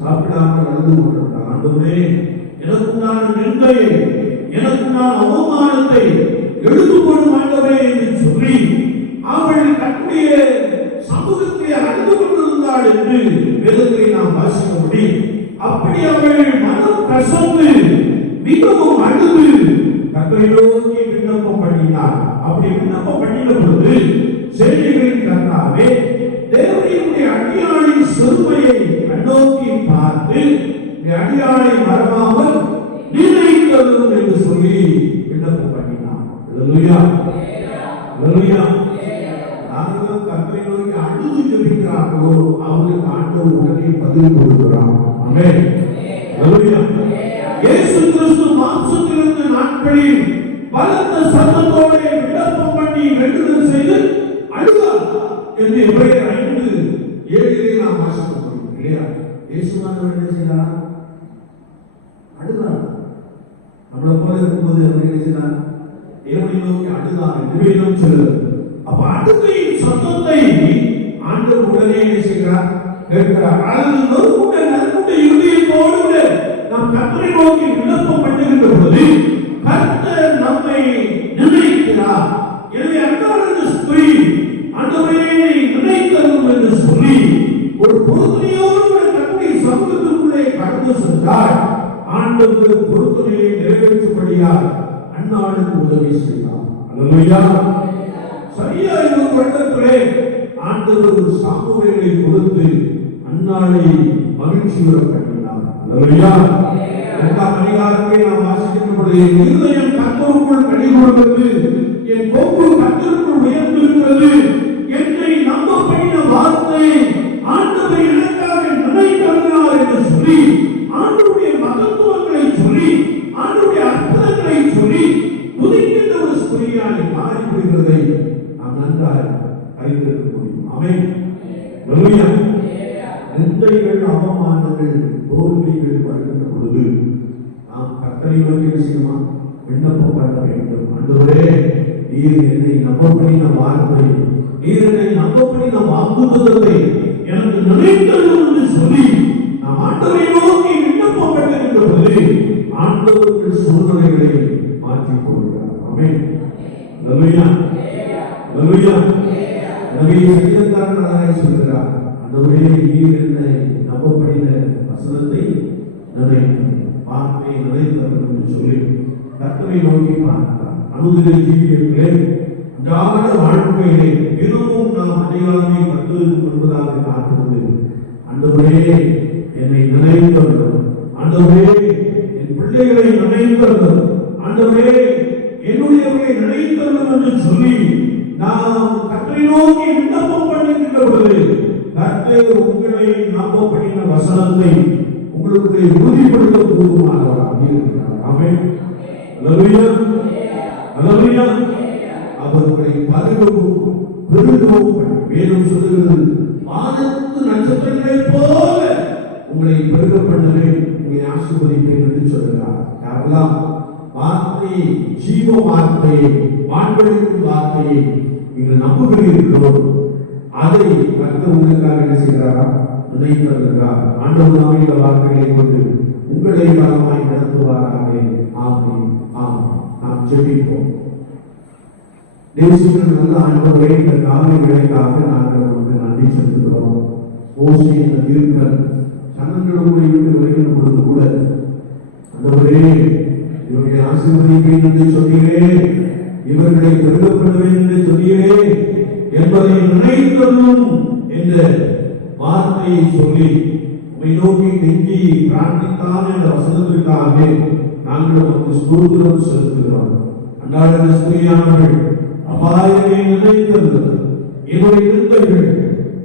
சாப்பிடாம நடந்து கொண்டிருந்தார். ஆண்டவரே, எனக்குண்டான நிந்தையை, எனக்குண்டான அவமானத்தை எடுத்துக்கொள்ளும் ஆண்டவரே என்று சொல்லி அவள் தன்னுடைய சமூகத்தை அழுது கொண்டிருந்தாள் என்று வேதத்தை நாம் வாசிக்க முடியும். அப்படி அவள் மனம் கசந்து மிகவும் அழுது கர்த்தரை நோக்கி விண்ணப்பம் பண்ணினார். அப்படி விண்ணப்பம் பண்ணின பொழுது சேனைகளின் கர்த்தாவே, தேவனுடைய அடியாளின் சிறுமையை கண்ணோக்கி பார்த்து அடியாளை மறவாமல் நினைத்தரும் என்று சொல்லி விண்ணப்பம் பண்ணினார். அல்லேலூயா, அல்லேலூயா. யாரெல்லாம் கர்த்தரை நோக்கி அழுது ஜெபிக்கிறார்களோ அவர்களுக்கு ஆண்டவர் உடனே பதில் கொடுக்கிறார். ஆமென், அல்லேலூயா. இயேசு கிறிஸ்து மாம்சத்தில் இருந்த நாட்களில் பலத்த சத்தத்தோடு விண்ணப்பம் பண்ணி வேண்டுதல் செய்து அழுதார் என்று எபிரேயர் 5:7 நாம் வாசிக்கிறோம் இல்லையா? இயேசுவானவர் என்ன செய்தார்? அழுதார். நம்மளை போல இருக்கும்போது அவர் என்ன செய்தார்? தேவனை நோக்கி அழுதார் என்று வேதம் சொல்லுது. அப்ப அழுகையின் சத்தத்தை ஆண்டவர் உடனே என்ன செய்கிறார்? கேட்கிறார். அழுது நொறுங்குண்ட நறுங்குண்ட இருதயத்தோடு நாம் கர்த்தரை நோக்கி விண்ணப்பம் பண்ணுகின்ற பொழுது கர்த்தர் நம்மை நினைக்கிறார். எனவே அன்றாட ஸ்திரீ ஆண்டவரே நினைத்தரும் என்று சொல்லி ஒரு பொருத்தனையோடு தன்னுடைய சமூகத்துக்குள்ளே கடந்து சென்றார். ஆண்டவர் பொருத்தனையை நிறைவேற்றும்படியார் அன்னாளுக்கு உதவி செய்தார். அல்லேலூயா. சரியா இந்த கட்டத்திலே ஆண்டவர் சாமுவேலை கொடுத்து அன்னாளை மகிழ்ச்சியுற பண்ணினார். அல்லேலூயா. இரண்டாம் அதிகாரத்தை நாம் வாசிக்கின்ற பொழுது இருதயம் கர்த்தருக்குள் கனிகொள்கிறது, என் கொம்பு கர்த்தருக்குள் உயர்ந்திருக்கிறது, என்னை நம்ப பண்ணின வார்த்தை ஆண்டவர் எனக்காக நினைக்கிறார் என்று சொல்லி ஆண்டவருடைய மகத்துவங்களை சொல்லி ஆண்டவருடைய அற்புதங்களை சொல்லி துதிக்கின்ற ஒரு ஸ்திரீயாய் மாறிவிடுகிறதை நாம் நன்றாக அறிந்திருக்க முடியும். ஆமென், அல்லேலூயா. நிந்தைகள், அவமானங்கள், தோல்விகள் வருகின்ற பொழுது நாம் கர்த்தரை நோக்கி செய்யமா விண்ணப்பம் பண்ண வேண்டும். ஆண்டவரே, நீர் என்னை நம்ப பண்ணின வார்த்தை, நீர் என்னை நம்ப பண்ணின வாக்குத்தத்தத்தை எனக்கு நினைத்தரும் என்று சொல்லி நாம் ஆண்டவரை நோக்கி விண்ணப்பம் பண்ணுகின்ற பொழுது ஆண்டவர்கள் சூழ்நிலைகளை மாற்றிக் கொள்கிறார். ஆமென், அல்லேலூயா, அல்லேலூயா. எனவே சங்கீதக்காரன் அழகாக சொல்கிறார், ஆண்டவரே நீர் என்னை நம்ப பண்ணின வசனத்தை வார்த்தையை நினைத்தவர் என்று சொல்லி கர்த்தரை நோக்கி பார்க்கிறார். அனுதின ஜீவியத்திலே அன்றாட வாழ்க்கையிலே தினமும் நாம் அதிகாலை கர்த்தருக்கு முன்பதாக காக்கிறது. ஆண்டவரே என்னை நினைத்தவர், ஆண்டவரே என் பிள்ளைகளை நினைத்தவர், ஆண்டவரே என்னுடையவர்களை நினைத்தவர் என்று சொல்லி நாம் கர்த்தரை நோக்கி விண்ணப்பம் பண்ணுகின்ற பொழுது கர்த்தர் உங்களை நம்ப பண்ணின வசனத்தை உங்களுக்கு உறுதிப்படுத்த போதுமானவராக இருக்கிறார். ஆமென், அல்லேலூயா, அல்லேலூயா. அவர்களை பலகவும் பெருகவும் வேதம் சொல்லுகிறது, வானத்து நட்சத்திரங்களைப் போல உங்களை பெருக பண்ணுவேன், உங்களை ஆசீர்வதிப்பேன் என்று சொல்கிறார். யாரெல்லாம் வார்த்தையை, ஜீவ வார்த்தையை, வான்வெளிக்கும் வார்த்தையை நீங்கள் நம்புகிறீர்களோ அதை கர்த்தர் உங்களுக்காக என்ன செய்கிறாரா? நினைத்திருக்கிறார். ஆண்டவர் நாமே இந்த வார்த்தைகளை கொண்டு உங்களை பலமாய் நடத்துவாராக. ஆமென், ஆமென். நாம் ஜெபிப்போம். தேவசீகர் நல்ல ஆண்டவரே, இந்த காலை வேளைக்காக நாங்கள் வந்து நன்றி செலுத்துகிறோம். மோசே இந்த தீர்க்கன் சனங்களுடைய விட்டு விலகின பொழுது கூட ஆண்டவரே இவருடைய ஆசீர்வதிப்பேன் என்று சொன்னீரே, இவர்களை பெருகப்படுவேன் என்று சொன்னீரே என்பதை நினைத்ததும் என்ற வார்த்தையை சொல்லி உம்மை நோக்கி நெஞ்சி பிரார்த்தித்தான் என்ற வசனத்திற்காக நாங்கள் உமக்கு ஸ்தோத்திரம் செலுத்துகிறோம். அன்றாட ஸ்திரீயானவர்கள் அபாயத்தை நினைத்தது, என்னுடைய நிந்தைகள்,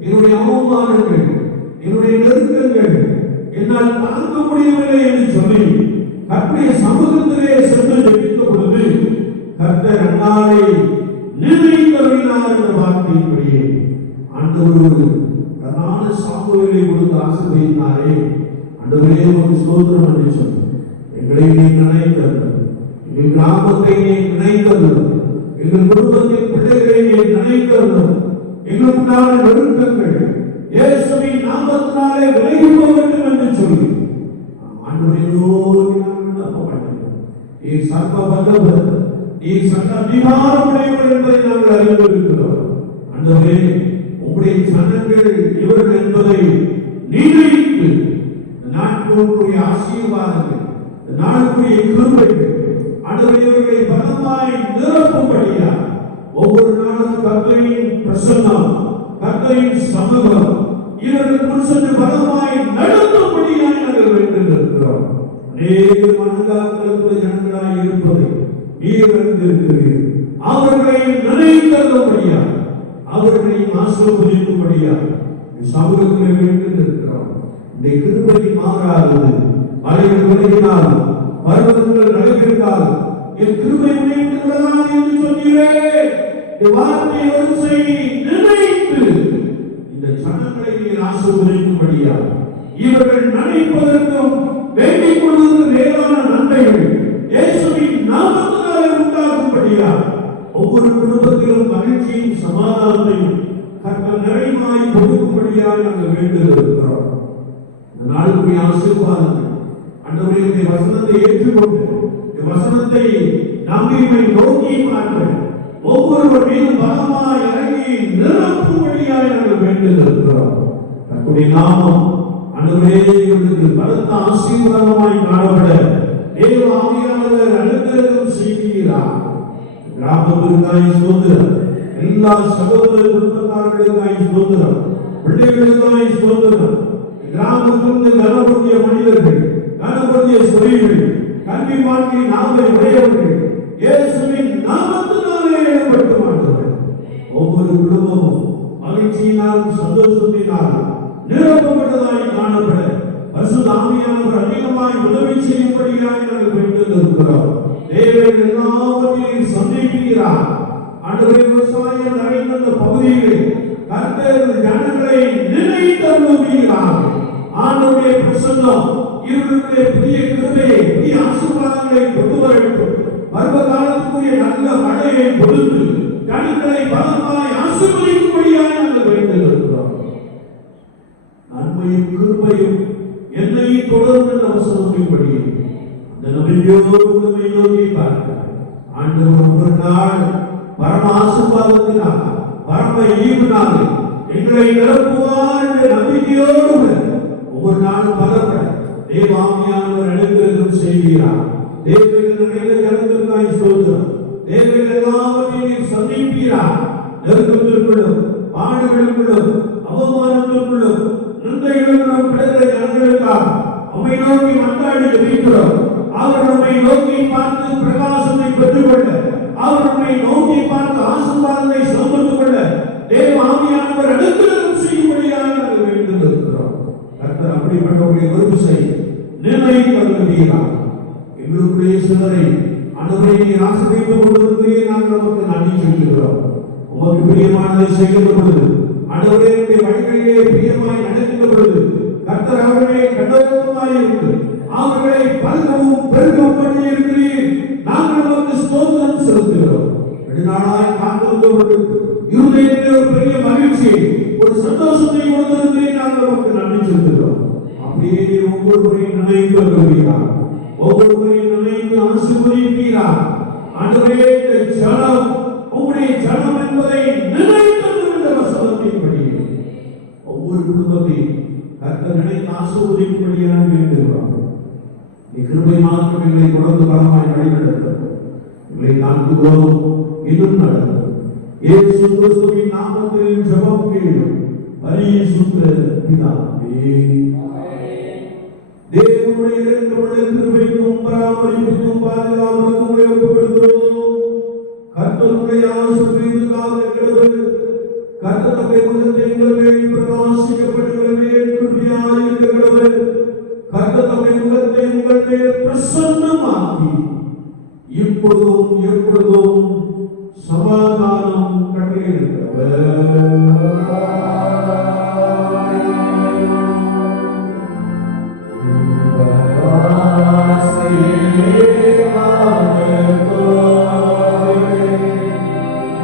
என்னுடைய அவமானங்கள், என்னுடைய நெருக்கங்கள் என்னால் தாங்க முடியவில்லை என்று சொல்லி கர்த்தருடைய சமூகத்திலே சென்று ஜெபித்த பொழுது கர்த்தர் அன்னாரை நினைத்தருளினார் என்ற வார்த்தையின்படியே ஆண்டவர் பிரதான சாமுவேலை கொடுத்து ஆசீர்வதித்தாரே. ஆண்டவரே உமக்கு ஸ்தோத்திரம் என்று சொல்லி எங்களை நீ நினைத்தது, எங்கள் கிராமத்தை நீ நினைத்தது, எங்கள் குடும்பத்தின் பிள்ளைகளை நீ நினைத்தது எங்களுக்குண்டான நெருக்கங்கள் இயேசுவின் நாமத்தினாலே விலகி போக வேண்டும் என்று சொல்லி ஆண்டவரே நீர் சர்வ வல்லவர், நீர் சர்வ அதிகாரமுடையவர் என்பதை நாங்கள் அறிந்திருக்கிறோம். ஆண்டவரே, உம்முடைய ஜனங்கள் இவர்கள் என்பதை நினைத்து நாட்களுக்குரிய ஆசீர்வாதங்கள், நாளுக்குரிய கிருபைகள் ஆண்டவரே இவர்களை பலமாய் நிரப்பும்படியா ஒவ்வொரு நாளும் கர்த்தரின் பிரசன்னம், கர்த்தரின் சமூகம் இவர்கள் முன் சென்று பலமாய் நடத்தும்படியாய் நாங்கள் வேண்டியிருக்கிறோம். அநேக மனதாக்களுக்கு ஜனங்களாய் இருப்பதை நீர் அறிந்திருக்கிறீர். அவர்களை நினைத்தரும்படியா, அவர்களை ஆசீர்வதிக்கும்படியா சமூகத்தில் வேண்டியிருக்கிறோம். இந்த கிருபை மாறாதது. மலைகள் விலகினால், பர்வதங்கள் நடைபெற்றால் என் கிருபை உடையது என்று சொன்னீரே. இந்த வார்த்தை வரிசை நினைத்து இந்த ஜனங்களை நீர் ஆசீர்வதிக்கும்படியா, இவர்கள் நினைப்பதற்கும் வேண்டிக் கொள்வதற்கு மேலான நன்மைகள் இயேசுவின் நாமத்தினாலே உண்டாகும்படியா ஒவ்வொரு குடும்பத்திலும் மகிழ்ச்சியும் சமாதானத்தையும் கர்த்தர் நிறைவாய் கொடுக்கும்படியாய் நாங்கள் வேண்டுகிறோம். இந்த நாளுக்குரிய ஆசீர்வாதங்கள் ஆண்டவரே, இந்த வசனத்தை ஏற்றுக்கொண்டு இந்த வசனத்தை நம்பிக்கை நோக்கி பார்க்க ஒவ்வொருவர் மீதும் பலமாய் இறங்கி நிரப்பும்படியாய் நாங்கள் வேண்டுகிறோம். கர்த்தருடைய நாமம் ஆண்டவரே இவர்களுக்கு பலத்த ஆசீர்வாதமாய் காணப்பட தேவ ஆவியானவர் அனுக்கிரகம் செய்கிறார். கிராமத்திற்காய் ஸ்தோத்திரம், எல்லா சகோதர குடும்பத்தார்களுக்காய் ஸ்தோத்திரம், பிள்ளைகளுக்காய் ஸ்தோத்திரம். கிராமத்திலிருந்து கனப்படுத்திய மனிதர்கள், கனப்படுத்திய ஸ்திரீகள், கல்வி வாழ்க்கை நாமை உடையவர்கள் இயேசுவின் நாமத்தினாலே ஏற்பட்டு மாட்டார்கள். ஒவ்வொரு குடும்பமும் மகிழ்ச்சியினாலும் சந்தோஷத்தினாலும் நிரப்பப்பட்டதாய் காணப்பட பரிசுத்த ஆவியானவர் அதிகமாய் உதவி செய்யும்படியாய் நாங்கள் வேண்டுகிறோம். தேவன் எல்லாவற்றையும் சந்திக்கிறார். ஆண்டவரே, விவசாயம் நிறைந்த பகுதிகளில் கர்த்தர் ஜனங்களை நினைத்தருளுகிறார். ஆண்டவருடைய பிரசன்னம் இவர்களுடைய புதிய கிருபையை, புதிய ஆசீர்வாதங்களை கொண்டு வரட்டும். பருவ காலத்துக்குரிய நல்ல மழையை கொடுத்து ஜனங்களை பலமாய் ஆசீர்வதிக்கும்படியாய் நாங்கள் வேண்டுகிறோம். நன்மையும் கிருபையும் என்னை தொடர்ந்து அவசரத்தின்படி அந்த நம்பிக்கையோடு உண்மை நோக்கி பார்க்க ஆண்டவர் ஒவ்வொரு நாள் பரம ஆசீர்வாதத்தினால், பரம ஈவினால் எங்களை நிரப்புவார் என்ற நம்பிக்கையோடு ஒவ்வொரு நாளும் பலப்பட தேவாமியானவர் அனுகிரகம் செய்கிறார். தேவைகள் நிறைந்த ஜனத்திற்காய் ஸ்தோத்திரம். தேவைகள் எல்லாவற்றையும் சந்திப்பீரார். நெருக்கத்திற்குள்ளும், பாடுகளுக்குள்ளும், அவமானத்திற்குள்ளும், நிந்தைகளுக்குள்ளும் கிடக்கிற ஜனங்களுக்காக உம்மை நோக்கி மன்றாடி ஜெபிக்கிறோம். அவர் நம்மை நோக்கி பார்த்து பிரகாசத்தை பெற்றுக்கொள்ள, அவர் நம்மை நோக்கி பார்த்து ஆசீர்வாதத்தை சுமந்து கொள்ள தேவ ஆவியானவர் அனுக்கிரகம் செய்யும்படியாக நாங்கள் வேண்டுகிறோம். கர்த்தர் அப்படிப்பட்ட ஒரு விருப்பத்தை நிர்ணயிக்கிறார். எங்களுடைய சிலரை அனுபவி ஆசிரியத்துக் கொண்டிருக்கிறே நாங்கள் நமக்கு நன்றி செலுத்துகிறோம். உமக்கு பிரியமானதை செய்கிற பொழுது, அனுபவியுடைய வழிகளிலே பிரியமாய் நடக்கின்ற பொழுது கர்த்தர் அவர்களை கண்டோமாய் இருந்து அவர்களை பல்கவும் பெருகவும் பண்ணி இருக்கிறீர். நாங்கள் நமக்கு ஸ்தோத்திரம் செலுத்துகிறோம். நெடுநாளாய் காத்திருந்தவர்களுக்கு இருதயத்தில் ஒரு பெரிய மகிழ்ச்சி, ஒரு சந்தோஷத்தை கொடுத்திருக்கிறீர். நாங்கள் நமக்கு நன்றி செலுத்துகிறோம். அப்படியே ஒவ்வொருவரையும் நினைத்து வருகிறார், ஒவ்வொருவரையும் நினைத்து ஆசீர்வதிக்கிறார். ஆண்டவரே, இந்த ஜனம் உம்முடைய ஜனம் என்பதை நினைத்தருகின்ற வசனத்தின்படி ஒவ்வொரு குடும்பத்தையும் கர்த்தர் நினைத்து ஆசீர்வதிக்கும்படியாக வேண்டுகிறோம். நீ கிருபை மாத்திரம் எங்களை தொடர்ந்து பலமாய் வழிநடத்தும். எங்களை நான்குகிறோம், இன்னும் நடக்கும். இயேசு கிறிஸ்துவின் நாமத்தில் ஜெபம் கேளும் பரிசுத்த பிதாவே. தேவனுடைய இரக்கமுள்ள கிருபைக்கும் பராமரிப்புக்கும் பாதுகாவலுக்கும் ஒப்புக்கொடுக்கிறோம். கர்த்தருடைய ஆசீர்வாதத்திற்காக எங்களுக்கு கர்த்தருடைய முகத்தை எங்கள் மேல் பிரகாசிக்கப்பட்டுள்ளவே கிருபையாய் இருக்கிறது. கர்த்தருடைய முகத்தை உங்கள் மேல் பிரசன்னமாக்கி இப்பொழுதும் எப்பொழுதும் சமாதானம் கட்டளையிடுகிறவர்.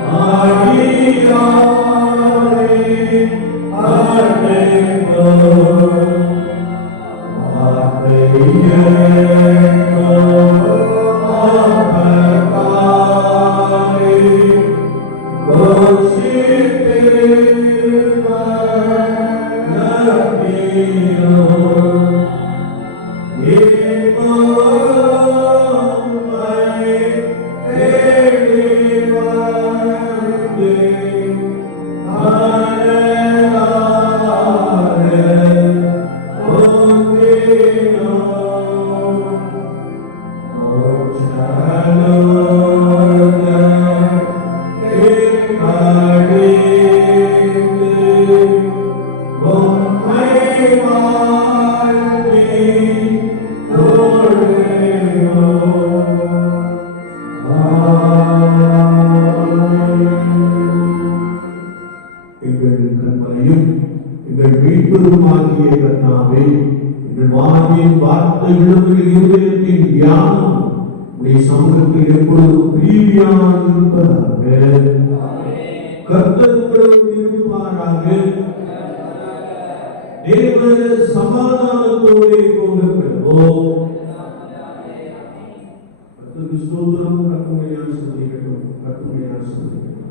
Hallelujah. ஸ்தோத்திரம். கர்த்தருடைய நாமம் ஸ்துதிக்கட்டும். கர்த்தருடைய நாமம் ஸ்துதிக்கட்டும்.